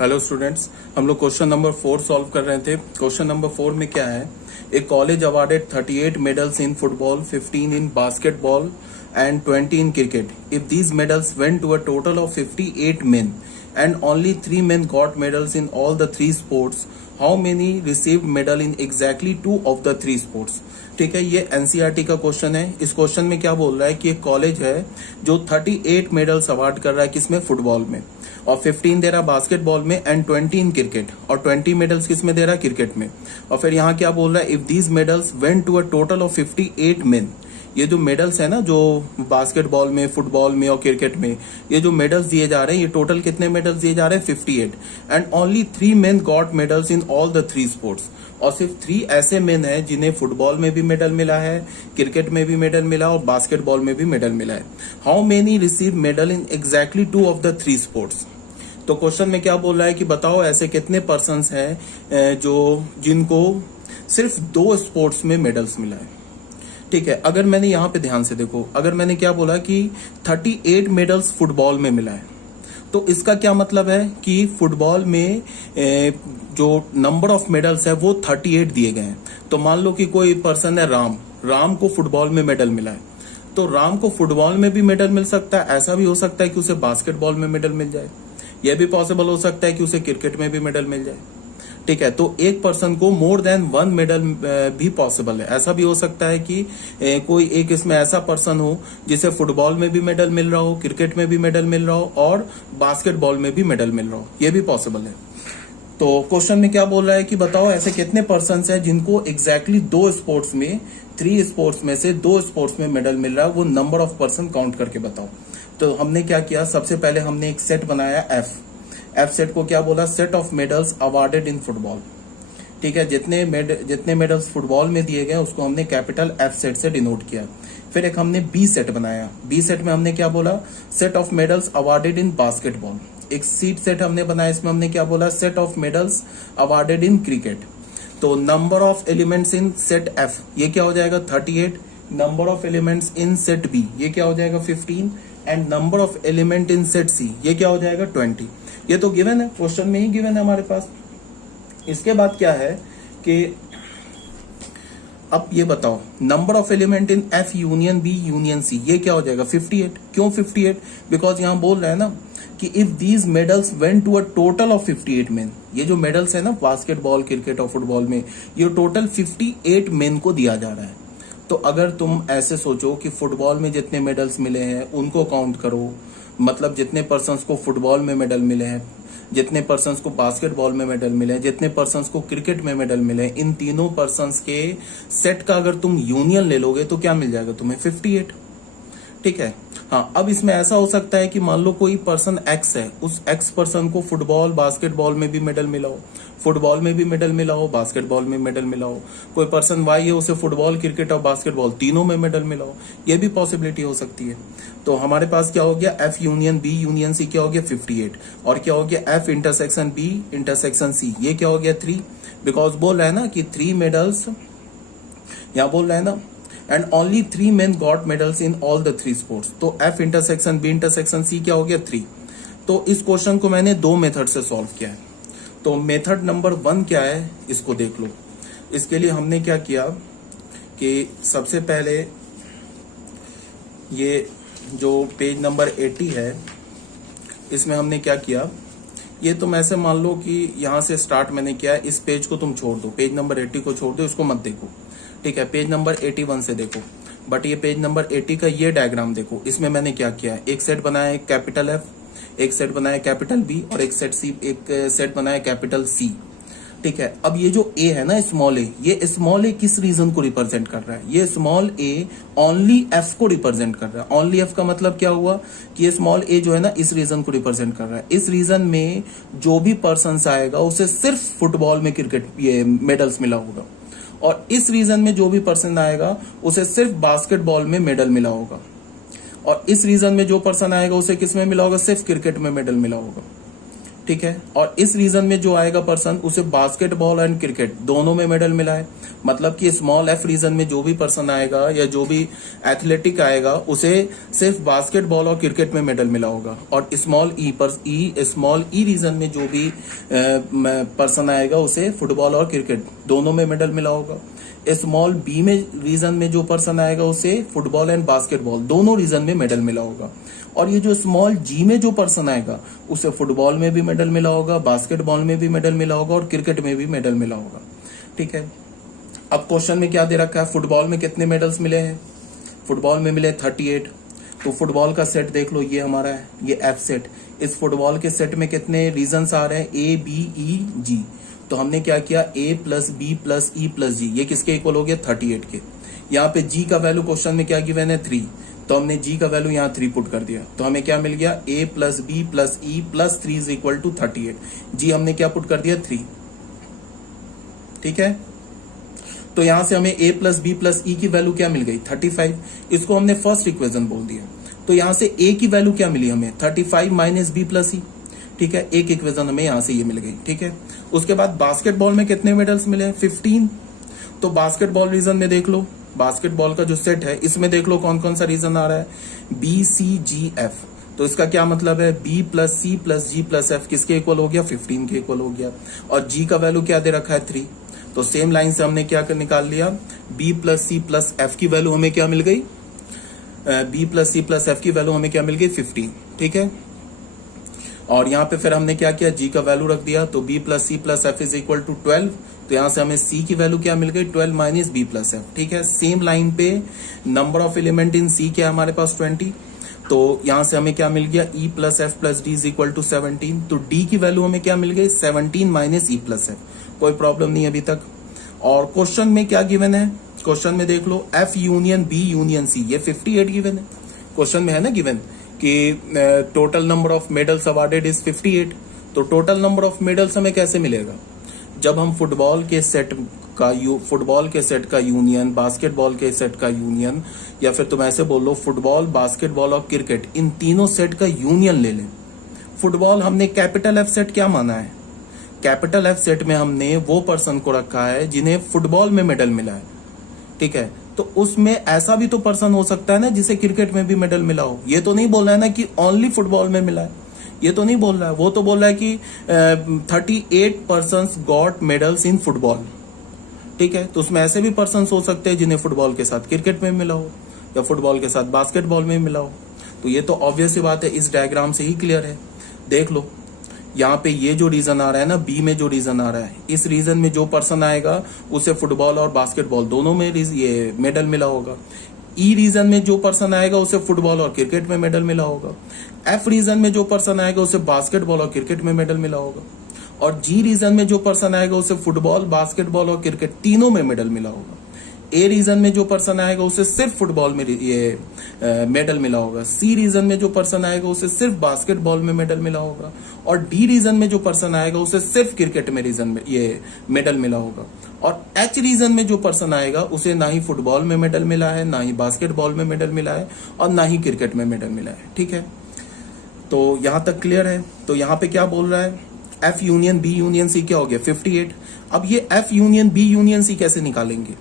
Hello students, हम लोग question number 4 solve कर रहे थे। क्वेश्चन नंबर 4 में क्या है, a college awarded 38 medals in football, 15 in basketball and 20 in cricket. If these medals went to a total of 58 men and only 3 men got medals in all the 3 sports, how many received medal in exactly 2 of the 3 sports? ठीक है, ये NCERT का question है। इस question में क्या बोल रहा है कि एक कॉलेज है जो 38 मेडल्स अवार्ड कर रहा है, किसमें, फुटबॉल में, और 15 दे रहा बास्केटबॉल में एंड 20 इन क्रिकेट, और 20 मेडल्स किसमें दे रहा, क्रिकेट में। और फिर यहाँ क्या बोल रहा है, if these medals went to a total of 58 men. ये जो मेडल्स है ना, जो बास्केटबॉल में, फुटबॉल में और क्रिकेट में ये जो मेडल्स दिए जा रहे हैं, ये टोटल कितने मेडल्स दिए जा रहे हैं, 58, and only 3 men got medals in all the 3 sports. और सिर्फ 3 ऐसे मेन हैं जिन्हें फुटबॉल में भी मेडल मिला है, क्रिकेट में भी मेडल मिला और बास्केटबॉल में भी मेडल मिला है। How many receive medal in exactly 2 of the 3 sports. तो क्वेश्चन में क्या बोल रहा है कि बताओ ऐसे कितने पर्सन्स हैं जो जिनको सिर्फ 2 स्पोर्ट्स में मेडल्स मिला है। ठीक है, अगर मैंने यहाँ पे ध्यान से देखो, अगर मैंने क्या बोला कि 38 मेडल्स फुटबॉल में मिला है, तो इसका क्या मतलब है कि फुटबॉल में जो नंबर ऑफ मेडल्स है वो 38 दिए गए हैं। तो मान लो कि कोई पर्सन है राम, राम को फुटबॉल में मेडल मिला है, तो राम को फुटबॉल में भी मेडल मिल सकता है। ऐसा भी हो सकता है कि उसे बास्केटबॉल में मेडल मिल जाए, यह भी पॉसिबल हो सकता है कि उसे क्रिकेट में भी मेडल मिल जाए। ठीक है, तो एक पर्सन को मोर देन 1 मेडल भी पॉसिबल है। ऐसा भी हो सकता है कि कोई एक इसमें ऐसा पर्सन हो जिसे फुटबॉल में भी मेडल मिल रहा हो, क्रिकेट में भी मेडल मिल रहा हो और बास्केटबॉल में भी मेडल मिल रहा हो, यह भी पॉसिबल है। तो क्वेश्चन में क्या बोल रहा है कि बताओ ऐसे कितने पर्सन हैं जिनको एग्जैक्टली 2 स्पोर्ट्स में, 3 स्पोर्ट्स में से 2 स्पोर्ट्स में मेडल मिल रहा है, वो नंबर ऑफ पर्सन काउंट करके बताओ। तो हमने क्या किया, सबसे पहले हमने एक सेट बनाया एफ सेट को क्या बोला, set of medals awarded in football. ठीक है, जितने मेडल्स फुटबॉल में दिए गए उसको हमने कैपिटल एफ सेट से डिनोट किया। फिर एक हमने बी सेट बनाया, बी सेट में हमने क्या बोला, set of medals awarded in basketball. एक सीट सेट हमने बनाया, इसमें हमने क्या बोला, set of medals awarded in cricket. तो number of elements in set F, ये क्या हो जाएगा, 38। Number of elements in set B, ये क्या हो जाएगा, 15। And number of element in set सी, ये क्या हो जाएगा, 20। ये तो गिवन है, क्वेश्चन में ही गिवन है हमारे पास। इसके बाद क्या है कि अब ये बताओ, number of element in F union B union C, ये क्या हो जाएगा, 58। क्यों 58? बिकॉज यहां बोल रहा है ना कि if these medals went to a total of 58 men. ये जो मेडल्स है ना बास्केटबॉल, क्रिकेट और फुटबॉल में, ये टोटल 58 मेन को दिया जा रहा है। तो अगर तुम ऐसे सोचो कि फुटबॉल में जितने मेडल्स मिले हैं उनको काउंट करो, मतलब जितने पर्सन्स को फुटबॉल में मेडल मिले हैं, जितने पर्सन्स को बास्केटबॉल में मेडल मिले हैं, जितने पर्सन्स को क्रिकेट में मेडल मिले हैं, इन तीनों पर्सन्स के सेट का अगर तुम यूनियन ले लोगे तो क्या मिल जाएगा तुम्हें, 58। ठीक है, हाँ। अब इसमें ऐसा हो सकता है कि मान लो कोई पर्सन एक्स है, उस एक्स पर्सन को फुटबॉल बास्केटबॉल में भी मेडल मिला हो, फुटबॉल में भी मेडल मिला हो, बास्केटबॉल में मेडल मिला हो। कोई पर्सन वाई है, उसे फुटबॉल, क्रिकेट और बास्केटबॉल तीनों में मेडल मिला हो, यह भी पॉसिबिलिटी हो सकती है। तो हमारे पास क्या हो गया, F union B union C क्या हो गया, 58। और क्या हो गया, F intersection B intersection C, ये क्या हो गया, 3। बिकॉज बोल रहा है ना कि 3 मेडल्स, यहाँ बोल रहा है ना, and only 3 men got medals in all the 3 sports. तो F intersection B intersection C क्या हो गया, 3। तो इस क्वेश्चन को मैंने 2 मेथड से सॉल्व किया है। तो मेथड नंबर 1 क्या है, इसको देख लो। इसके लिए हमने क्या किया कि सबसे पहले ये जो पेज नंबर 80 है, इसमें हमने क्या किया, ये तुम ऐसे मान लो कि यहां से स्टार्ट मैंने किया है, इस पेज को तुम छोड़ दो, पेज नंबर 80 को छोड़ दो, इसको मत देखो। ठीक है, पेज नंबर 81 से देखो। बट ये पेज नंबर 80 का ये डायग्राम देखो, इसमें मैंने क्या किया है, एक सेट बनाया है कैपिटल एफ, एक सेट बनाया कैपिटल बी और एक सेट बनाया कैपिटल सी। ठीक है, अब ये जो ए है ना, स्मॉल ए, ये स्मॉल ए किस रीजन को रिप्रेजेंट कर रहा है, ये स्मॉल ए ओनली एफ को रिप्रेजेंट कर रहा है। ओनली एफ का मतलब क्या हुआ कि ये स्मॉल ए जो है ना, इस रीजन को रिप्रेजेंट कर रहा है। इस रीजन में जो भी पर्सन आएगा उसे सिर्फ फुटबॉल में क्रिकेट ये मेडल्स मिला होगा, और इस रीजन में जो भी पर्सन आएगा उसे सिर्फ बास्केटबॉल में मेडल मिला होगा, और इस रीजन में जो पर्सन आएगा उसे किस में मिला होगा, सिर्फ क्रिकेट में मेडल मिला होगा। ठीक है। और इस रीजन में जो आएगा पर्सन, उसे बास्केटबॉल एंड क्रिकेट दोनों में मेडल मिला है। मतलब कि स्मॉल एफ रीजन में जो भी पर्सन आएगा या जो भी एथलेटिक आएगा उसे सिर्फ बास्केटबॉल और क्रिकेट में मेडल मिला होगा। और स्मॉल ई रीजन में जो भी पर्सन आएगा उसे फुटबॉल और क्रिकेट दोनों में मेडल मिला होगा। स्मॉल बी में रीजन में जो पर्सन आएगा उसे फुटबॉल एंड बास्केटबॉल दोनों रीजन में मेडल मिला होगा। और ये जो स्मॉल जी में जो पर्सन आएगा उसे फुटबॉल में भी मेडल मिला होगा, बास्केटबॉल में भी मेडल मिला होगा और क्रिकेट में भी मेडल मिला होगा। ठीक है। अब क्वेश्चन में क्या दे रखा है, फुटबॉल में कितने मेडल्स मिले हैं? फुटबॉल में मिले 38। तो फुटबॉल का सेट देख लो, ये हमारा है, ये एफ सेट। इस फुटबॉल के सेट में कितने रीजन्स आ रहे हैं? A B E G. तो हमने क्या किया, A plus B plus E plus G, ये किसके इक्वल हो गया? 38 के। यहाँ पे जी का वैल्यू क्वेश्चन में क्या गिवन है? 3। तो हमने जी का वैल्यू यहाँ 3 पुट कर दिया। तो हमें क्या मिल गया? A plus B plus E plus 3 is equal to 38। G हमने क्या पुट कर दिया? 3। ठीक है। तो यहां से हमें ए प्लस बी प्लस ई की वैल्यू क्या मिल गई? 35। इसको हमने फर्स्ट इक्वेशन बोल दिया। तो यहां से ए की वैल्यू क्या मिली हमें? 35 माइनस बी प्लस ई। ठीक है, एक इक्वेशन हमें यहां से ये मिल गई। ठीक है। उसके बाद बास्केटबॉल में कितने मेडल्स मिले? 15। तो बास्केटबॉल रीजन में देख लो, बास्केटबॉल का जो सेट है इसमें देख लो कौन कौन सा रीजन आ रहा है? बी सी जी एफ। तो इसका क्या मतलब है? B plus C plus G plus F किसके इक्वल हो गया? 15 के इक्वल हो गया। और जी का वैल्यू क्या दे रखा है? 3। तो सेम लाइन से हमने क्या निकाल लिया? B plus C plus F की वैल्यू हमें क्या मिल गई? B plus C plus F की वैल्यू हमें क्या मिल गई? 15। ठीक है। और यहाँ पे फिर हमने क्या किया? जी का वैल्यू रख दिया। तो B plus C plus F is equal to 12। तो यहां से हमें सी की वैल्यू क्या मिल गई? 12 माइनस बी प्लस एफ। ठीक है। सेम लाइन पे number of element in C क्या है हमारे पास? 20। तो यहां से हमें क्या मिल गया? E plus F plus D is equal to 17। तो डी की वैल्यू हमें क्या मिल गई? 17 माइनस ई प्लस एफ। कोई प्रॉब्लम नहीं अभी तक। और क्वेश्चन में क्या गिवन है? क्वेश्चन में देख लो, F union B union C, ये 58 गिवन है। क्वेश्चन में है ना गिवन कि total number of medals awarded is 58। तो टोटल नंबर ऑफ मेडल्स हमें कैसे मिलेगा? जब हम फुटबॉल के सेट का यूनियन, बास्केटबॉल के सेट का यूनियन, या फिर तुम ऐसे बोल लो फुटबॉल, बास्केटबॉल और क्रिकेट, इन तीनों सेट का यूनियन ले लें। फुटबॉल हमने कैपिटल एफ सेट क्या माना है? कैपिटल एफ सेट में हमने वो पर्सन को रखा है जिन्हें फुटबॉल में मेडल मिला है। ठीक है। तो उसमें ऐसा भी तो पर्सन हो सकता है ना जिसे क्रिकेट में भी मेडल मिला हो। ये तो नहीं बोल रहा है ना कि ओनली फुटबॉल में मिला है, ये तो नहीं बोल रहा है। वो तो बोल रहा है कि 38 person got medals in football. ठीक है। तो उसमें ऐसे भी पर्सन हो सकते हैं जिन्हें फुटबॉल के साथ क्रिकेट में मिला हो या फुटबॉल के साथ बास्केटबॉल में मिला हो। तो ये तो ऑब्वियस सी बात है, इस डायग्राम से ही क्लियर है। देख लो यहाँ पे ये जो रीजन आ रहा है ना, बी में जो रीजन आ रहा है, इस रीजन में जो पर्सन आएगा उसे फुटबॉल और बास्केटबॉल दोनों में ये मेडल मिला होगा। ई रीजन में जो पर्सन आएगा उसे फुटबॉल और क्रिकेट में मेडल मिला होगा। एफ रीजन में जो पर्सन आएगा उसे बास्केटबॉल और क्रिकेट में मेडल मिला होगा। और जी रीजन में जो पर्सन आएगा उसे फुटबॉल, बास्केटबॉल और क्रिकेट तीनों में मेडल मिला होगा। ए रीजन में जो पर्सन आएगा उसे सिर्फ फुटबॉल में ये मेडल मिला होगा। सी रीजन में जो पर्सन आएगा उसे सिर्फ बास्केटबॉल में मेडल मिला होगा। और डी रीजन में जो पर्सन आएगा उसे सिर्फ क्रिकेट में ये मेडल मिला होगा। और एच रीजन में जो पर्सन आएगा उसे ना ही फुटबॉल में मेडल मिला है, ना ही बास्केटबॉल में मेडल मिला है और ना ही क्रिकेट में मेडल मिला है। ठीक है। तो यहां तक क्लियर है। तो यहां पे क्या बोल रहा है? F union B union C क्या हो गया? 58। अब ये F union B union C कैसे निकालेंगे?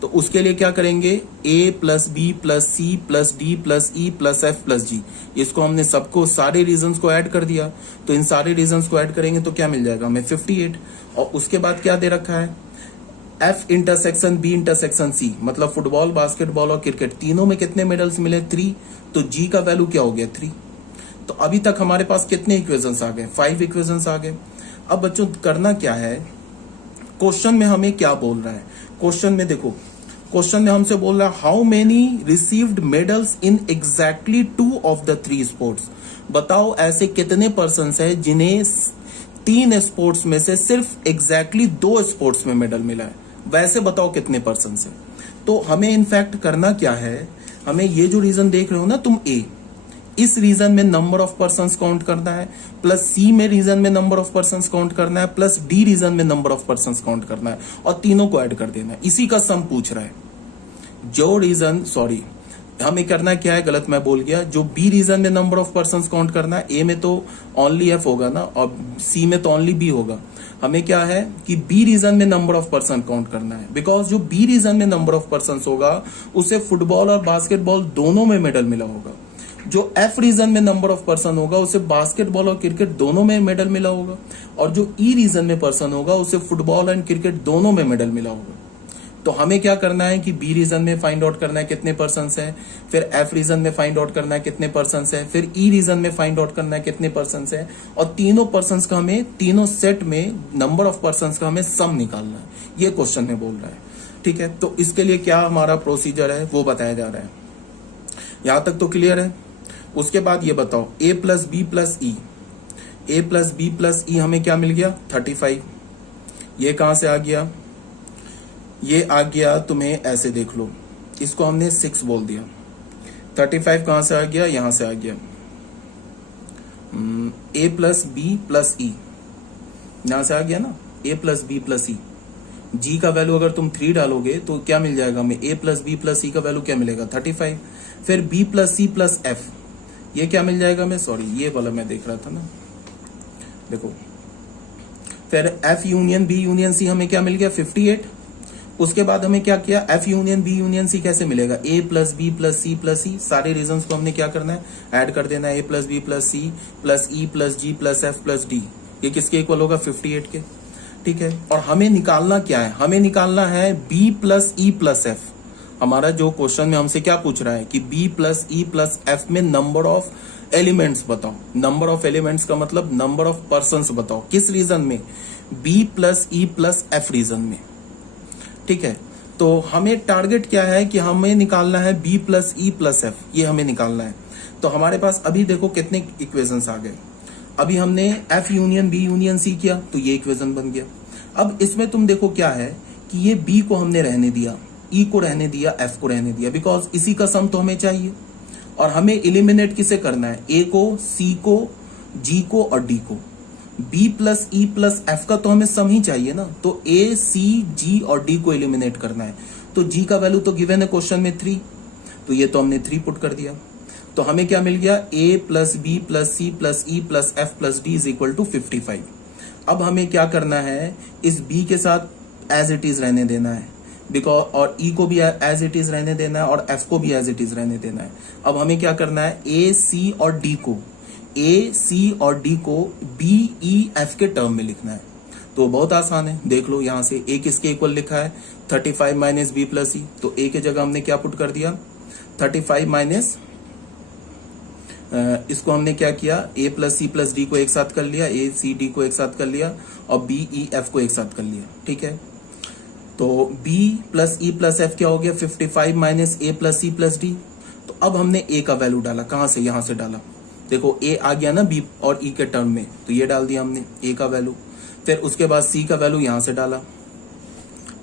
तो उसके लिए क्या करेंगे? A plus B plus C plus D plus E plus F plus G, इसको हमने सबको सारे रीजन्स को ऐड कर दिया। तो इन सारे रीजन्स को ऐड करेंगे तो क्या मिल जाएगा हमें? 58। और उसके बाद क्या दे रखा है? F intersection B intersection C, मतलब फुटबॉल, बास्केटबॉल और क्रिकेट तीनों में कितने मेडल्स मिले? 3। तो जी का वैल्यू क्या हो गया? 3। तो अभी तक हमारे पास कितने इक्वेशंस आ गए? 5 इक्वेशंस आ गए। अब बच्चों करना क्या है, क्वेश्चन में हमें क्या बोल रहा है? क्वेश्चन में देखो, क्वेश्चन में हमसे बोल रहा है how many received medals in exactly 2 of the 3 sports. बताओ ऐसे कितने पर्सन्स हैं जिन्हें 3 स्पोर्ट्स में से सिर्फ एग्जैक्टली 2 स्पोर्ट्स में मेडल मिला है। वैसे बताओ कितने पर्सन्स हैं। तो हमें इनफैक्ट करना क्या है, हमें ये जो रीजन देख रहे हो ना तुम, ए, इस रीजन में नंबर ऑफ पर्सन्स काउंट करना है, प्लस सी में रीजन में नंबर ऑफ पर्सन्स काउंट करना है, प्लस डी रीजन में नंबर ऑफ पर्सन्स काउंट करना है और तीनों को ऐड कर देना है। इसी का सम पूछ रहा है। जो रीजन हमें करना क्या है, गलत मैं बोल गया, जो बी रीजन में नंबर ऑफ पर्संस काउंट करना है, ए में तो ओनली एफ होगा ना और सी में तो ओनली बी होगा। हमें क्या है कि बी रीजन में नंबर ऑफ पर्सन काउंट करना है, बिकॉज जो बी रीजन में नंबर ऑफ पर्सन होगा उसे फुटबॉल और बास्केटबॉल दोनों में मेडल मिला होगा। जो एफ रीजन में नंबर ऑफ पर्सन होगा उसे बास्केटबॉल और क्रिकेट दोनों में मेडल मिला होगा, और जो ई रीजन में पर्सन होगा उसे फुटबॉल एंड क्रिकेट दोनों में मेडल मिला होगा। तो हमें क्या करना है कि बी रीजन में फाइंड आउट करना है कितने पर्सन्स हैं, फिर एफ रीजन में फाइंड आउट करना है कितने पर्सन्स हैं, फिर ई रीजन में फाइंड आउट करना है कितने पर्सन्स हैं, और तीनों पर्सन्स का हमें, तीनों सेट में नंबर ऑफ पर्सन्स का हमें सम निकालना है। ये क्वेश्चन में बोल रहा है, ठीक है। तो इसके लिए क्या हमारा प्रोसीजर है वो बताया जा रहा है। यहां तक तो क्लियर है। उसके बाद ये बताओ ए प्लस बी प्लस ई, ए प्लस बी प्लस ई हमें क्या मिल गया 35। ये कहां से आ गया, ये आ गया तुम्हें ऐसे देख लो, इसको हमने 6 बोल दिया। 35 कहां से आ गया, यहां से आ गया। ए प्लस बी प्लस ई यहां से आ गया ना, ए प्लस बी प्लस ई। जी का वैल्यू अगर तुम 3 डालोगे तो क्या मिल जाएगा हमें, A plus B plus E का वैल्यू क्या मिलेगा 35। फिर B plus C plus F, ये क्या मिल जाएगा हमें, सॉरी ये वाला मैं देख रहा था ना, देखो। फिर F union B union C हमें क्या मिल गया 58। उसके बाद हमें क्या किया, F union B union C कैसे मिलेगा, A plus B plus C plus C, सारे रीजंस को हमने क्या करना है, ऐड कर देना है, A plus B plus C plus E plus G plus F plus D. ये किसके इक्वल होगा 58 के, ठीक है। और हमें निकालना क्या है, हमें निकालना है B plus E plus F. हमारा जो क्वेश्चन में हमसे क्या पूछ रहा है कि B plus E plus F में नंबर ऑफ एलिमेंट्स बताओ। नंबर ऑफ एलिमेंट्स का मतलब नंबर ऑफ पर्सन्स बताओ, किस रीजन में, B plus E plus F region में, ठीक है। तो हमें टारगेट क्या है कि हमें निकालना है B plus E plus F, ये हमें निकालना है। तो हमारे पास अभी देखो कितने इक्वेशंस आ गए। अभी हमने F union B union C किया तो ये इक्वेशन बन गया। अब इसमें तुम देखो क्या है कि ये बी को हमने रहने दिया, ई को रहने दिया, एफ को रहने दिया, बिकॉज इसी का सम तो हमें चाहिए। और हमें इलिमिनेट किसे करना है, ए को, सी को, जी को और डी को। B plus E plus F का तो हमें सम ही चाहिए ना, तो ए सी जी और डी को एलिमिनेट करना है। तो जी का वैल्यू तो गिवन है क्वेश्चन में 3, तो ये तो हमने 3 पुट कर दिया। तो हमें क्या मिल गया, A plus B plus C plus E plus F plus D is equal to 55। अब हमें क्या करना है, इस बी के साथ एज इट इज रहने देना है, बिकॉज, और ई को भी एज इट इज रहने देना है और एफ को भी एज इट इज रहने देना है। अब हमें क्या करना है, ए सी और डी को, ए सी और डी को बी ई एफ के टर्म में लिखना है। तो बहुत आसान है, देख लो यहां से ए किसके इक्वल लिखा है 35 माइनस बी प्लस ई, तो ए के जगह हमने क्या पुट कर दिया 35 माइनस, इसको हमने क्या किया, A plus C plus D को एक साथ कर लिया, ए सी डी को एक साथ कर लिया और बी ई एफ को एक साथ कर लिया, ठीक है। तो b plus E plus F क्या हो गया 55 माइनस ए प्लस सी प्लस डी। तो अब हमने a का वैल्यू डाला, कहां से, यहां से डाला। देखो a आ गया ना b और e के टर्म में, तो ये डाल दिया हमने a का वैल्यू। फिर उसके बाद c का वैल्यू यहां से डाला,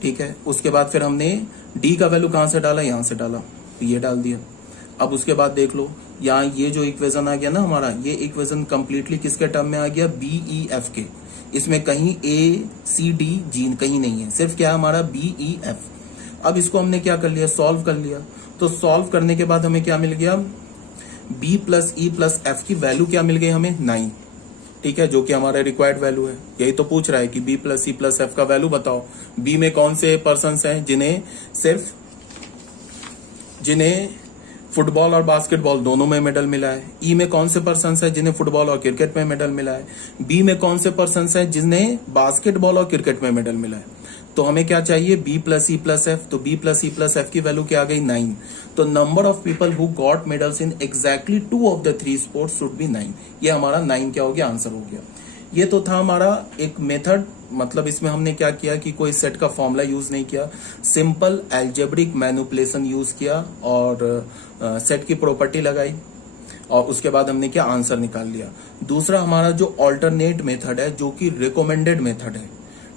ठीक है। उसके बाद फिर हमने d का वैल्यू कहां से डाला, यहां से डाला, तो ये डाल दिया। अब उसके बाद देख लो यहाँ ये जो इक्वेशन आ गया ना हमारा, ये इक्वेशन कंप्लीटली किसके टर्म में आ गया, बी ई एफ के। इसमें कहीं ए सी डी जी कहीं नहीं है, सिर्फ क्या हमारा बी ई एफ। अब इसको हमने क्या कर लिया, सॉल्व कर लिया। तो सॉल्व करने के बाद हमें क्या मिल गया, b plus E plus F की वैल्यू क्या मिल गई हमें 9, ठीक है, जो कि हमारा रिक्वायर्ड वैल्यू है। यही तो पूछ रहा है कि b plus E plus F का वैल्यू बताओ। b में कौन से पर्सन्स हैं जिन्हें फुटबॉल और बास्केटबॉल दोनों में मेडल मिला है। ई में कौन से पर्सन्स हैं जिन्हें फुटबॉल और क्रिकेट में मेडल मिला है। बी में कौन से पर्सन्स हैं जिन्हें बास्केटबॉल और क्रिकेट में मेडल मिला है। तो हमें क्या चाहिए, B plus E plus F. तो B plus E plus F की वैल्यू क्या आ गई 9। तो number of people who got medals in exactly 2 of the 3 sports should be 9। ये हमारा 9 क्या हो गया, आंसर हो गया। ये तो था हमारा एक मेथड, मतलब इसमें हमने क्या किया कि कोई सेट का फॉर्मूला यूज नहीं किया, सिंपल एल्जेब्रिक मैनिपुलेशन यूज किया और सेट की प्रॉपर्टी लगाई और उसके बाद हमने क्या आंसर निकाल लिया। दूसरा हमारा जो ऑल्टरनेट मेथड है, जो कि रिकमेंडेड मेथड है,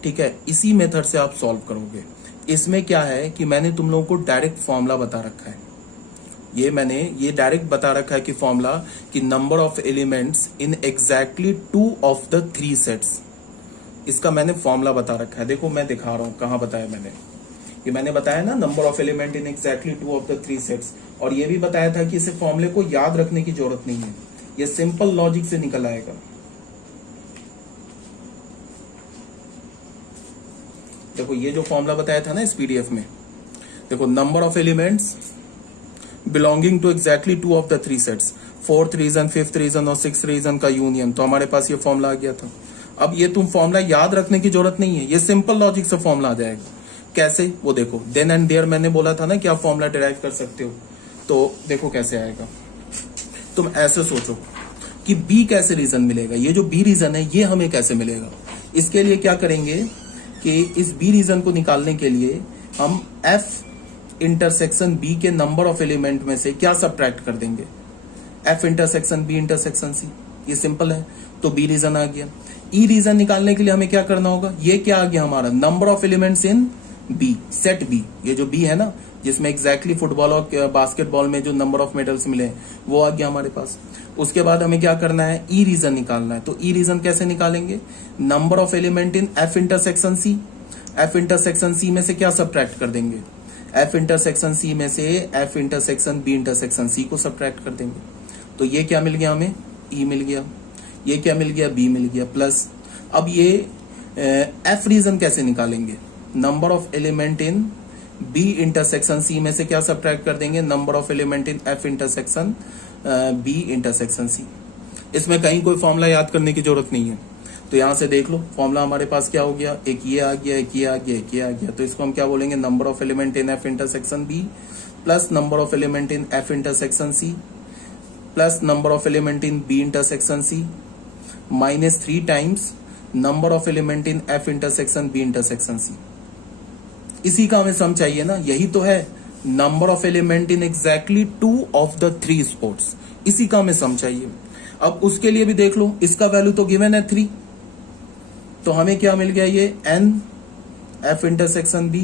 ठीक है, इसी मेथड से आप सॉल्व करोगे। इसमें क्या है कि मैंने तुम लोगों को डायरेक्ट फॉर्मूला बता रखा है, ये डायरेक्ट बता रखा है कि फॉर्मूला कि number of elements in exactly 2 of the 3 sets, इसका मैंने फॉर्मूला बता रखा है। देखो मैं दिखा रहा हूं कहां बताया मैंने, ये मैंने बताया ना, number of element in exactly two of the three sets, और ये भी बताया था कि इसे फॉर्मूले को याद रखने की जरूरत नहीं है, ये सिंपल लॉजिक से निकल आएगा। देखो ये जो फॉर्मूला बताया था ना इस पीडीएफ में, देखो number of elements belonging to exactly two of the three sets, fourth region, fifth region और सिक्स रीजन का यूनियन, तो हमारे पास ये फॉर्मूला आ गया था। अब ये तुम फॉर्मूला याद रखने की जरूरत नहीं है, ये सिंपल लॉजिक से फॉर्मूला आ जाएगा। कैसे, वो देखो, देन एंड देयर मैंने बोला था ना कि आप फॉर्मूला डिराइव कर सकते हो, तो देखो कैसे आएगा। तुम ऐसे सोचो कि बी कैसे रीजन मिलेगा, ये जो बी रीजन है ये हमें कैसे मिलेगा। इसके लिए क्या करेंगे कि इस बी रीजन को निकालने के लिए हम एफ इंटरसेक्शन बी के नंबर ऑफ एलिमेंट में से क्या सब्ट्रैक्ट कर देंगे, F intersection B intersection C, ये सिंपल है, तो बी रीजन आ गया। ई रीजन निकालने के लिए हमें क्या करना होगा, ये क्या आ गया हमारा, number of elements in B, set B, ये जो बी है ना जिसमें एग्जैक्टली फुटबॉल और बास्केटबॉल में जो नंबर ऑफ मेडल्स मिले वो आ गया हमारे पास। उसके बाद हमें क्या करना है, ई रीजन निकालना है, तो ई रीजन कैसे निकालेंगे, number of element in F intersection C, F intersection C में से क्या सब्ट्रैक्ट कर देंगे, एफ इंटरसेक्शन सी में से F intersection B intersection C को सब्ट्रैक्ट कर देंगे, तो ये क्या मिल गया हमें, ई मिल गया, ये क्या मिल गया, बी मिल गया, प्लस अब ये एफ रीजन कैसे निकालेंगे, number of element in B intersection C में से क्या सब्ट्रैक्ट कर देंगे, number of element in F intersection B intersection C. इसमें कहीं कोई फॉर्मूला याद करने की जरूरत नहीं है, तो यहां से देख लो फॉर्मूला हमारे पास क्या हो गया, एक ये आ गया, एक ये आ गया, एक ये आ गया, तो इसको हम क्या बोलेंगे, number of element in F intersection B plus number of element in F intersection C plus number of element in B intersection C minus 3 times number of element in F intersection B intersection C. इसी का हमें sum चाहिए ना, यही तो है number of element in exactly 2 of the 3 sports, इसी का हमें सम चाहिए। अब उसके लिए भी देख लो, इसका वैल्यू तो गिवन है 3, तो हमें क्या मिल गया, ये N F intersection B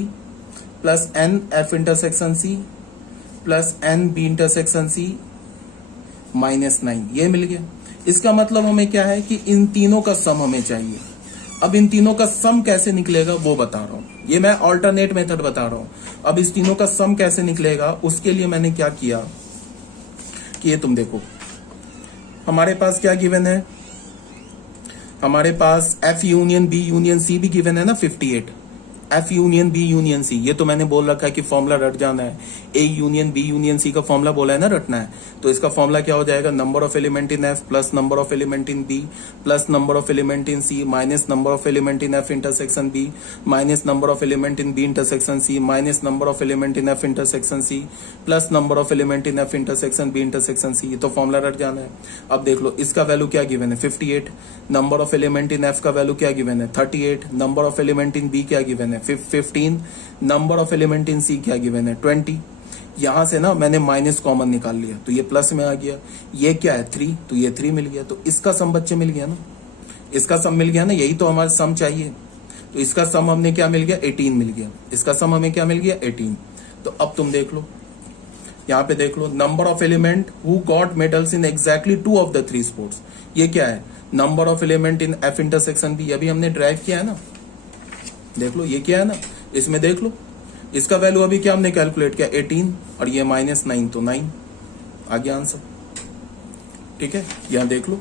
plus N F intersection C plus N B intersection C -9, ये मिल गया। इसका मतलब हमें क्या है कि इन तीनों का सम हमें चाहिए। अब इन तीनों का सम कैसे निकलेगा वो बता रहा हूं, ये मैं ऑल्टरनेट मेथड बता रहा हूं। अब इस तीनों का सम कैसे निकलेगा उसके लिए मैंने क्या किया कि ये तुम देखो, हमारे पास क्या गिवन है, हमारे पास F union B union C भी गिवन है ना 58, F union B union C, ये तो मैंने बोल रखा है कि फॉर्मूला रट जाना है, A union B union C का फॉर्मूला बोला है ना रटना है, तो इसका फॉर्मूला क्या हो जाएगा, number of element in F plus number of element in B plus number of element in C minus number of element in F intersection B minus number of element in B intersection C minus number of element in F intersection C plus number of element in F intersection B intersection C, ये तो formula रट जाना है। अब देख लो इसका value क्या given है 58, number of element in F का वैल्यू क्या गिवन है 38, number of element in B क्या गिवन है 15, number of element in C क्या गिवन है 20। यहां से ना मैंने माइनस कॉमन निकाल लिया तो ये प्लस में आ गया, ये क्या है 3, तो ये 3 मिल गया, तो इसका सम बच्चे मिल गया ना, इसका सम मिल गया ना, यही तो हमारा सम चाहिए। तो इसका सम हमने क्या मिल गया 18 मिल गया, इसका सम हमें क्या मिल गया 18। तो अब तुम देख लो, यहाँ पे देख लो number of element who got medals in exactly 2 of the 3 sports, ये क्या है number of element in F intersection B, अभी हमने ड्राइव किया है ना, देख लो ये क्या है ना, इसमें देख लो इसका वैल्यू अभी क्या हमने कैलकुलेट किया 18 और ये -9 तो 9 आ गया आंसर। ठीक है, यहां देख लो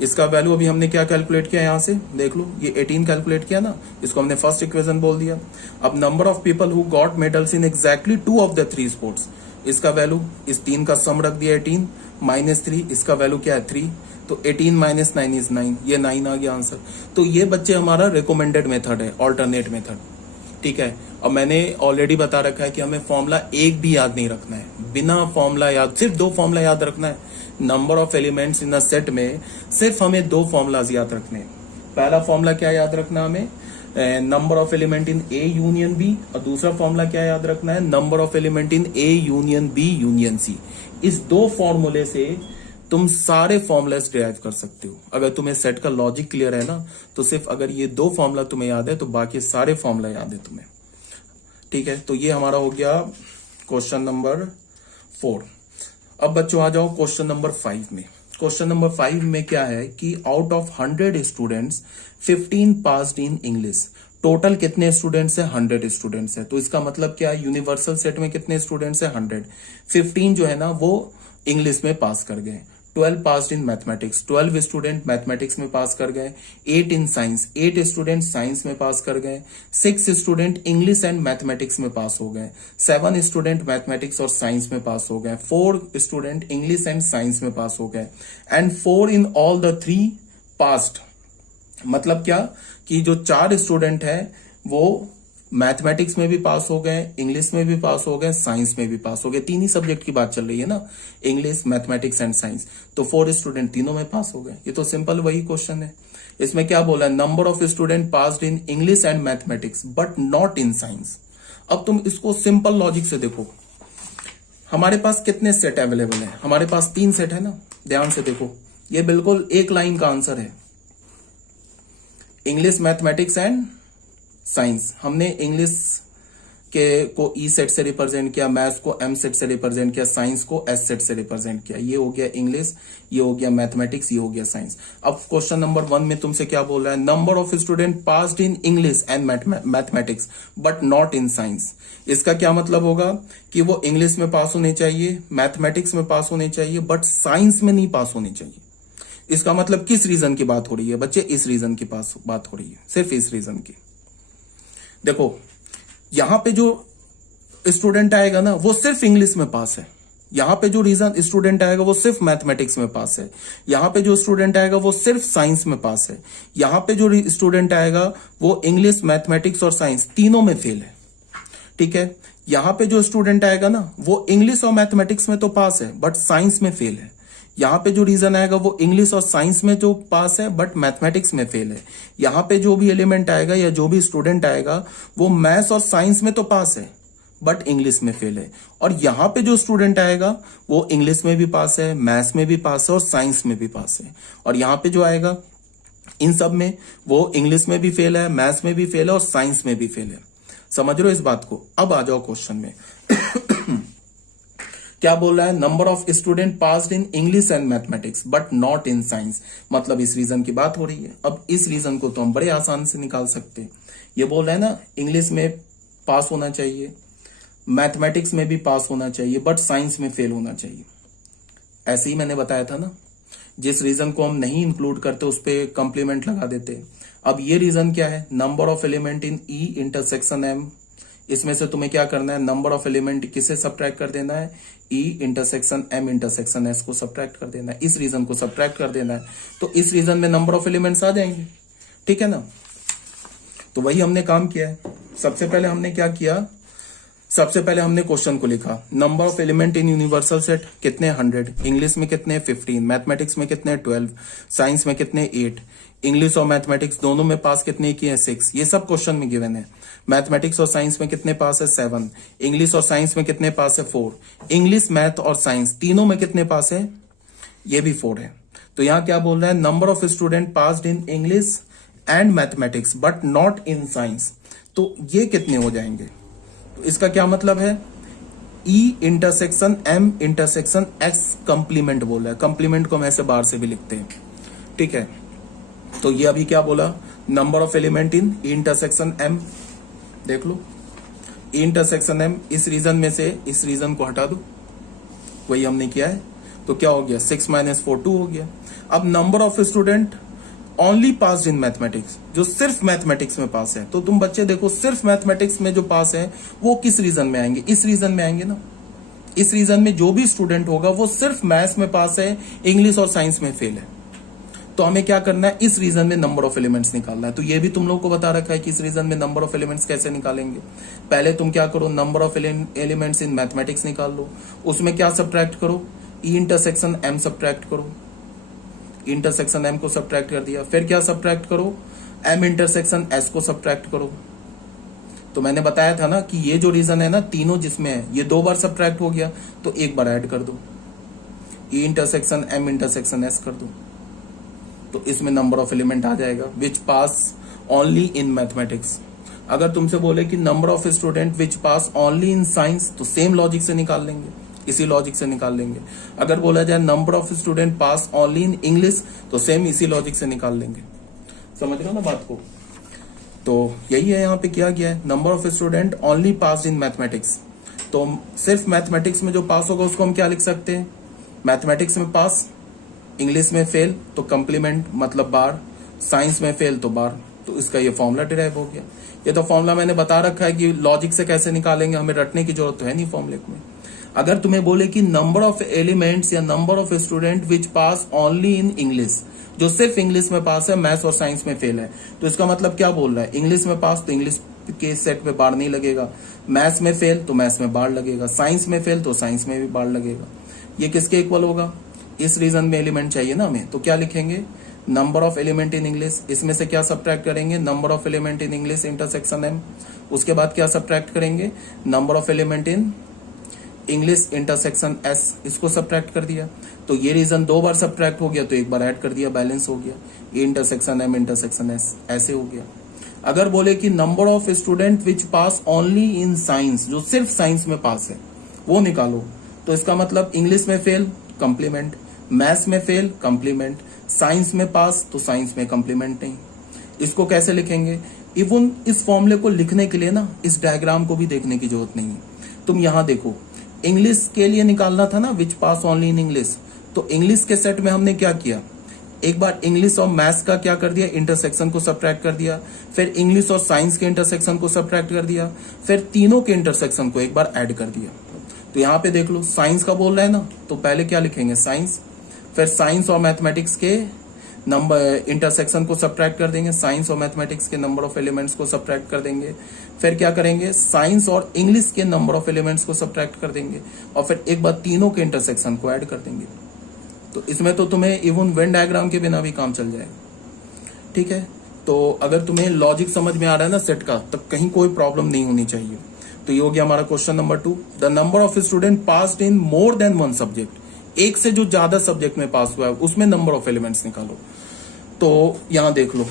इसका वैल्यू अभी हमने क्या कैलकुलेट किया, यहां से देख लो ये 18 कैलकुलेट किया ना, इसको हमने फर्स्ट इक्वेशन बोल दिया। अब number of people who got medals in exactly 2 of the 3 sports, इसका वैल्यू इस 3 का सम रख दिया 18 -3, इसका वैल्यू क्या है 3, तो 18 - 9 इज 9, ये 9 आ गया आंसर। तो ये बच्चे हमारा रिकमेंडेड मेथड है, ऑल्टरनेट मेथड। ठीक है, और मैंने ऑलरेडी बता रखा है कि हमें फॉर्मूला एक भी याद नहीं रखना है, बिना फॉर्मूला याद सिर्फ 2 फॉर्मूला याद रखना है। Number of elements in a set में सिर्फ हमें 2 फॉर्मूलाज याद रखने हैं। पहला फॉर्मूला क्या याद रखना हमें, number of element in A union B, और दूसरा फॉर्मूला क्या याद रखना है, number of element in A union B union C. इस 2 फॉर्मूले से तुम सारे फॉर्मुलास डिराइव कर सकते हो। अगर तुम्हें सेट का लॉजिक क्लियर है ना, तो सिर्फ अगर ये 2 फॉर्मूला तुम्हें याद है तो बाकी सारे फॉर्मूला याद है तुम्हें। ठीक है, तो ये हमारा हो गया क्वेश्चन नंबर 4। अब बच्चों आ जाओ क्वेश्चन नंबर 5 में। क्वेश्चन नंबर 5 में क्या है कि out of 100 students 15 passed in English, total कितने स्टूडेंट्स है? 100 स्टूडेंट्स है। तो इसका मतलब क्या है? यूनिवर्सल सेट में कितने स्टूडेंट्स है? 100। 15 जो है ना वो इंग्लिश में पास कर गए। 12 पास इन मैथमेटिक्स, 12 स्टूडेंट मैथमेटिक्स में पास कर गए। 8 इन साइंस, 8 स्टूडेंट साइंस में पास कर गए। 6 स्टूडेंट इंग्लिश एंड मैथमेटिक्स में पास हो गए। 7 स्टूडेंट मैथमेटिक्स और साइंस में पास हो गए। 4 स्टूडेंट इंग्लिश एंड साइंस में पास हो गए। And 4 in all the 3 passed. मतलब क्या कि जो 4 स्टूडेंट है वो मैथमेटिक्स में भी पास हो गए, इंग्लिश में भी पास हो गए, साइंस में भी पास हो गए। 3 ही सब्जेक्ट की बात चल रही है ना, इंग्लिश, मैथमेटिक्स एंड साइंस। तो 4 स्टूडेंट तीनों में पास हो गए। ये तो सिंपल वही क्वेश्चन है। इसमें क्या बोला है? Number of student passed in English and mathematics but not in science. अब तुम इसको सिंपल लॉजिक से देखो, हमारे पास कितने सेट अवेलेबल है? हमारे पास 3 सेट है ना। ध्यान से देखो, ये बिल्कुल एक लाइन का आंसर है। English, mathematics and science. हमने इंग्लिश के को ई सेट से रिप्रेजेंट किया, मैथ्स को एम सेट से रिप्रेजेंट किया, साइंस को एस सेट से रिप्रेजेंट किया। ये हो गया इंग्लिश, ये हो गया मैथमेटिक्स, ये हो गया साइंस। अब क्वेश्चन नंबर 1 में तुमसे क्या बोल रहा है? Number of student passed in English and mathematics but not in science. इसका क्या मतलब होगा कि वो इंग्लिश में पास होने चाहिए, मैथमेटिक्स में पास होने चाहिए, बट साइंस में नहीं पास होने चाहिए। इसका मतलब किस रीजन की बात हो रही है बच्चे? इस रीजन की पास बात हो रही है, सिर्फ इस रीजन की। देखो, यहां पे जो स्टूडेंट आएगा ना वो सिर्फ इंग्लिश में पास है। यहां पे जो रीजन स्टूडेंट आएगा वो सिर्फ मैथमेटिक्स में पास है। यहां पे जो स्टूडेंट आएगा वो सिर्फ साइंस में पास है। यहां पे जो स्टूडेंट आएगा वो इंग्लिश, मैथमेटिक्स और साइंस तीनों में फेल है। ठीक है। यहां पे जो स्टूडेंट आएगा ना वो इंग्लिश और मैथमेटिक्स में तो पास है बट साइंस में फेल है। यहां पे जो रीजन आएगा वो इंग्लिश और साइंस में जो पास है बट मैथमेटिक्स में फेल है। यहां पे जो भी एलिमेंट आएगा या जो भी स्टूडेंट आएगा वो मैथ्स और साइंस में तो पास है बट इंग्लिश में फेल है। और यहां पे जो स्टूडेंट आएगा वो इंग्लिश में भी पास है, मैथ्स में भी पास है और साइंस में भी पास है। और यहां पे जो आएगा इन सब में वो इंग्लिश में भी फेल है, मैथ्स में भी फेल है और साइंस में भी फेल है। समझ रहे हो इस बात को? अब आ जाओ क्वेश्चन में। क्या बोल रहा है? Number of student passed in English and mathematics but not in science. मतलब इस रीजन की बात हो रही है। अब इस रीजन को तो हम बड़े आसान से निकाल सकते हैं। ये बोल रहे हैं ना इंग्लिश में पास होना चाहिए, मैथमेटिक्स में भी पास होना चाहिए बट साइंस में फेल होना चाहिए। ऐसे ही मैंने बताया था ना, जिस रीजन को हम नहीं इंक्लूड करते उस पर कंप्लीमेंट लगा देते। अब ये रीजन क्या है? Number of element in E intersection M. इसमें से तुम्हें क्या करना है? नंबर ऑफ एलिमेंट किसे सब्ट्रैक्ट कर देना है? E intersection M intersection S को सब्ट्रैक्ट कर देना है। इस रीजन को सब्ट्रैक्ट कर देना है तो इस रीजन में नंबर ऑफ एलिमेंट्स आ जाएंगे। ठीक है ना? तो वही हमने काम किया है। सबसे पहले हमने क्या किया? सबसे पहले हमने क्वेश्चन को लिखा, number of element in universal set कितने? 100। इंग्लिश में कितने? 15। मैथमेटिक्स में कितने? 12। साइंस में कितने? 8। इंग्लिश और मैथमेटिक्स दोनों में पास कितने किए हैं? 6। ये सब क्वेश्चन में गिवन है। मैथमेटिक्स और साइंस में कितने पास है? 7। इंग्लिश और साइंस में कितने पास है? 4। इंग्लिश, मैथ और साइंस तीनों में कितने पास है? ये भी 4 है। तो यहां क्या बोल रहा है? Number of student passed in English and mathematics but not in science. तो ये कितने हो जाएंगे? तो इसका क्या मतलब है? E intersection M intersection X complement बोल रहा है। कंप्लीमेंट को हम ऐसे बाहर से भी लिखते हैं। ठीक है। तो ये अभी क्या बोला? Number of element in E intersection M. देख लो, ई इंटरसेक्शन एम, इस रीजन में से इस रीजन को हटा दो, वही हमने किया है। तो क्या हो गया? 6 - 4 2 हो गया। अब number of student only pass in mathematics, जो सिर्फ मैथमेटिक्स में पास है। तो तुम बच्चे देखो, सिर्फ मैथमेटिक्स में जो पास है वो किस रीजन में आएंगे? इस रीजन में आएंगे ना। इस रीजन में जो भी स्टूडेंट होगा वो सिर्फ मैथ्स में पास है, इंग्लिश और साइंस में फेल है। तो हमें क्या करना है? इस रीजन में नंबर ऑफ एलिमेंट्स निकालना है। तो ये भी तुम लोग को बता रखा है कि इस रीजन में नंबर ऑफ एलिमेंट्स कैसे निकालेंगे। पहले तुम क्या करो? Number of elements in mathematics निकाल लो। उसमें क्या सब्ट्रैक्ट करो? ई इंटरसेक्शन एम सब्ट्रैक्ट करो। इंटरसेक्शन एम को सब्ट्रैक्ट कर दिया। फिर क्या सब्ट्रैक्ट करो? एम इंटरसेक्शन एस को सब्ट्रैक्ट करो। तो मैंने बताया था ना कि ये जो रीजन है ना, तीनों जिसमें है, ये 2 बार सब्ट्रैक्ट हो गया तो 1 बार ऐड कर दो। E intersection M intersection S कर दो तो इसमें नंबर ऑफ एलिमेंट आ जाएगा विच पास ओनली इन मैथमेटिक्स। अगर तुमसे बोले कि number of student which pass only in science, तो सेम लॉजिक से निकाल लेंगे, इसी लॉजिक से निकाल लेंगे। अगर बोला जाए number of student pass only in English, तो सेम इसी लॉजिक से निकाल लेंगे। समझ रहे हो ना बात को? तो यही है यहाँ पे किया गया है, number of student only pass in mathematics. तो सिर्फ मैथमेटिक्स में जो पास होगा उसको हम क्या लिख सकते हैं, मैथमेटिक्स में पास, इंग्लिश में फेल तो कम्प्लीमेंट मतलब बार, साइंस में फेल तो बार। तो इसका ये फॉर्मूला डिराइव हो गया। ये तो फॉर्मूला मैंने बता रखा है कि लॉजिक से कैसे निकालेंगे, हमें रटने की जरूरत तो है नहीं फॉर्मूले में। अगर तुम्हें बोले कि नंबर ऑफ एलिमेंट्स या number of student which pass only in English, जो सिर्फ इंग्लिश में पास है, मैथ्स और साइंस में फेल है, तो इसका मतलब क्या बोल रहा है, इंग्लिश में पास तो इंग्लिश के सेट में बार नहीं लगेगा, मैथ्स में फेल तो मैथ्स में बार लगेगा, साइंस में फेल तो साइंस में भी बार लगेगा। ये किसके इक्वल होगा, इस रीजन में एलिमेंट चाहिए ना हमें, तो क्या लिखेंगे, number of element in English, इसमें से क्या सब्ट्रैक्ट करेंगे, number of element in English intersection M, उसके बाद क्या सब्ट्रैक्ट करेंगे, number of element in English intersection S, इसको सब्ट्रैक्ट कर दिया। तो ये रीजन 2 बार सब्ट्रैक्ट हो गया तो 1 बार ऐड कर दिया, बैलेंस हो गया, A intersection M intersection S ऐसे हो गया। अगर बोले कि number of student which pass only in science, जो सिर्फ साइंस में पास है वो निकालो, तो इसका मतलब इंग्लिश में फेल कम्प्लीमेंट, मैथ्स में फेल कम्प्लीमेंट, साइंस में पास तो साइंस में कम्प्लीमेंट नहीं। इसको कैसे लिखेंगे, इवन इस फॉर्मूले को लिखने के लिए ना इस डायग्राम को भी देखने की जरूरत नहीं है। तुम यहां देखो, इंग्लिश के लिए निकालना था ना विच पास ओनली इन इंग्लिश, तो इंग्लिश के सेट में हमने क्या किया, एक बार इंग्लिश और मैथ्स का क्या कर दिया, इंटरसेक्शन को सब्ट्रैक्ट कर दिया, फिर इंग्लिश और साइंस के इंटरसेक्शन को सब्ट्रैक्ट कर दिया, फिर तीनों के इंटरसेक्शन को एक बार ऐड कर दिया। तो यहाँ पे देख लो साइंस का बोल रहा है ना, तो पहले क्या लिखेंगे साइंस, फिर साइंस और मैथमेटिक्स के नंबर इंटरसेक्शन को सब्ट्रैक्ट कर देंगे, साइंस और मैथमेटिक्स के नंबर ऑफ एलिमेंट्स को सब्ट्रैक्ट कर देंगे, फिर क्या करेंगे, साइंस और इंग्लिश के नंबर ऑफ एलिमेंट्स को सब्ट्रैक्ट कर देंगे, और फिर एक बार तीनों के इंटरसेक्शन को ऐड कर देंगे। तो इसमें तो तुम्हें इवन वेन डायग्राम के बिना भी काम चल जाएगा। ठीक है, तो अगर तुम्हें लॉजिक समझ में आ रहा है ना सेट का, तब कहीं कोई प्रॉब्लम नहीं होनी चाहिए। तो ये हो गया हमारा question number 2, the number of student passed in more than one subject, एक से जो ज्यादा सब्जेक्ट में पास हुआ है उसमें नंबर ऑफ एलिमेंट्स निकालो। तो यहां देख लो,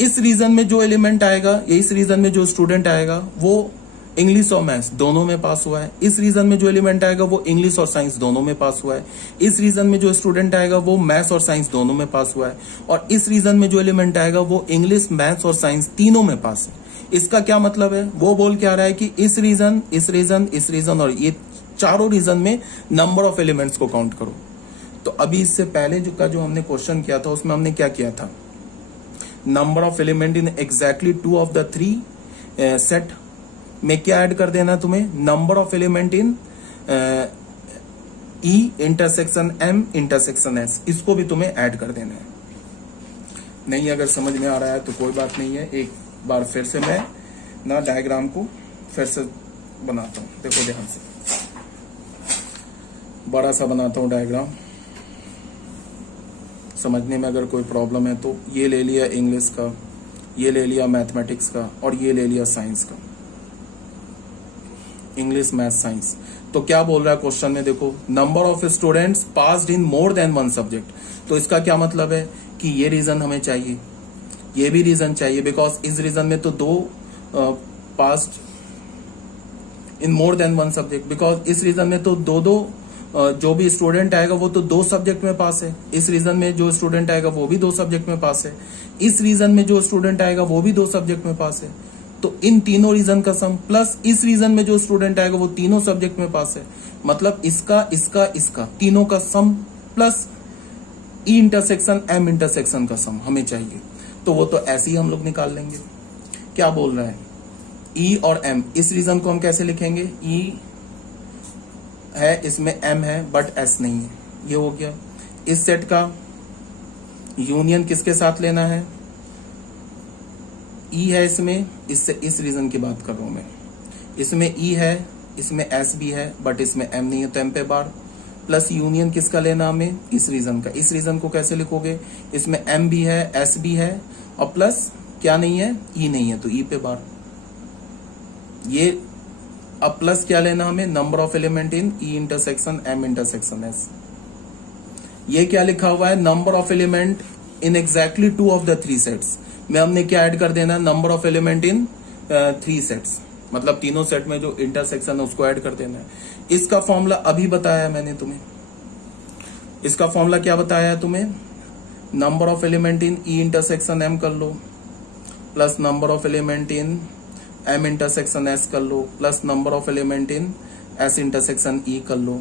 इस रीजन में जो एलिमेंट आएगा, इस रीजन में जो स्टूडेंट आएगा वो इंग्लिश और मैथ्स दोनों में पास हुआ है, इस रीजन में जो एलिमेंट आएगा वो इंग्लिश और साइंस दोनों में पास हुआ है, इस रीजन में जो स्टूडेंट आएगा वो मैथ्स और साइंस दोनों में पास हुआ है, और इस रीजन में जो एलिमेंट आएगा वो इंग्लिश, मैथ्स और साइंस तीनों में पास है। इसका क्या मतलब है, वो बोल के आ रहा है कि इस रीजन, इस रीजन, इस रीजन और ये चारों रीजन में नंबर ऑफ एलिमेंट्स को काउंट करो। तो अभी इससे पहले जो हमने क्वेश्चन किया था उसमें हमने क्या किया था, number of element in exactly 2 of the 3 set में क्या ऐड कर देना तुम्हें, number of element in E intersection M intersection S, इसको भी तुम्हें ऐड कर देना है। नहीं अगर समझ में आ रहा है तो कोई बात नहीं है, एक बार फिर से मैं ना डायग्राम को फिर से बनाता हूं, देखो ध्यान से, बड़ा सा बनाता हूं डायग्राम, समझने में अगर कोई प्रॉब्लम है तो। ये ले लिया इंग्लिश का, ये ले लिया मैथमेटिक्स का, और ये ले लिया साइंस का, इंग्लिश मैथ साइंस। तो क्या बोल रहा है क्वेश्चन में, देखो number of students passed in more than one subject, तो इसका क्या मतलब है कि ये रीजन हमें चाहिए, ये भी रीजन चाहिए, बिकॉज इस रीजन में तो 2 passed in more than one subject, because इस रीजन में तो दो जो भी स्टूडेंट आएगा वो तो 2 सब्जेक्ट में पास है, इस रीजन में जो स्टूडेंट आएगा वो भी 2 सब्जेक्ट में पास है, इस रीजन में जो स्टूडेंट आएगा वो भी 2 सब्जेक्ट में पास है। तो इन तीनों रीजन का सम प्लस इस रीजन में जो स्टूडेंट आएगा वो तीनों सब्जेक्ट में पास है, मतलब इसका तीनों का sum plus E intersection M intersection का सम हमें चाहिए। तो वो तो ऐसे ही हम लोग निकाल लेंगे। क्या बोल रहा है, ई और एम, इस रीजन को हम कैसे लिखेंगे, ई है इसमें एम है बट एस नहीं है, ये हो गया। इस सेट का यूनियन किसके साथ लेना है, ई है इसमें, इससे इस रीजन की बात कर रहा हूं मैं, इसमें ई है, इसमें एस भी है बट इसमें एम नहीं है, तो एम पे बार, प्लस यूनियन किसका लेना हमें, इस रीजन का। इस रीजन को कैसे लिखोगे, इसमें एम भी है, एस भी है, और प्लस क्या नहीं है, ई नहीं है, तो ई पे बार। ये अब प्लस क्या लेना हमें, number of element in E intersection M intersection S. ये क्या लिखा हुआ है, number of element in exactly 2 of the 3 sets में हमने क्या ऐड कर देना, number of element in 3 sets, मतलब तीनों सेट में जो इंटरसेक्शन है उसको ऐड कर देना है। इसका फॉर्मूला अभी बताया मैंने तुम्हें, इसका फॉर्मूला क्या बताया है तुम्हें, number of element in E intersection M कर लो, plus number of element in M intersection S कर लो, plus number of element in S intersection E कर लो,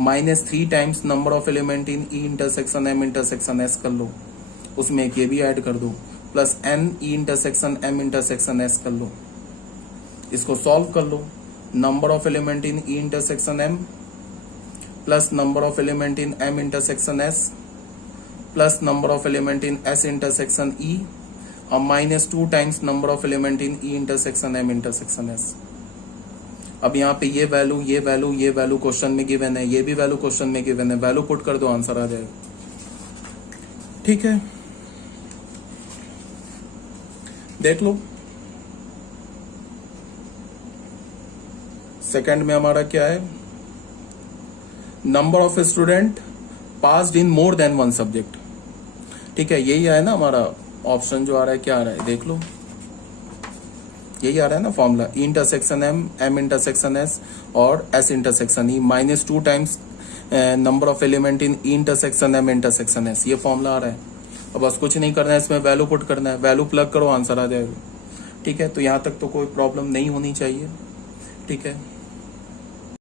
-3 times number of element in E intersection M intersection S कर लो, उसमें एक ये भी ऐड कर दो, plus N E intersection M intersection S कर लो। इसको सॉल्व कर लो, number of element in E intersection M plus number of element in M intersection S plus number of element in S intersection E और -2 times number of element in E intersection M intersection S. अब यहाँ पे ये value ये value ये value question में given है, ये भी वैल्यू क्वेश्चन में गिवन है, वैल्यू पुट कर दो, आंसर आ जाएगा। ठीक है, देख लो सेकंड में हमारा क्या है, number of student passed in more than one subject. ठीक है, यही है ना हमारा ऑप्शन जो आ रहा है, क्या आ रहा है देख लो, यही आ रहा है ना formula, E intersection M M intersection S और S intersection E -2 times number of element in E intersection M intersection S, ये फॉर्मूला आ रहा है। अब बस कुछ नहीं करना है, इसमें वैल्यू पुट करना है, वैल्यू प्लग करो, आंसर आ जाएगा। ठीक है, तो यहाँ तक तो कोई प्रॉब्लम नहीं होनी चाहिए। ठीक है।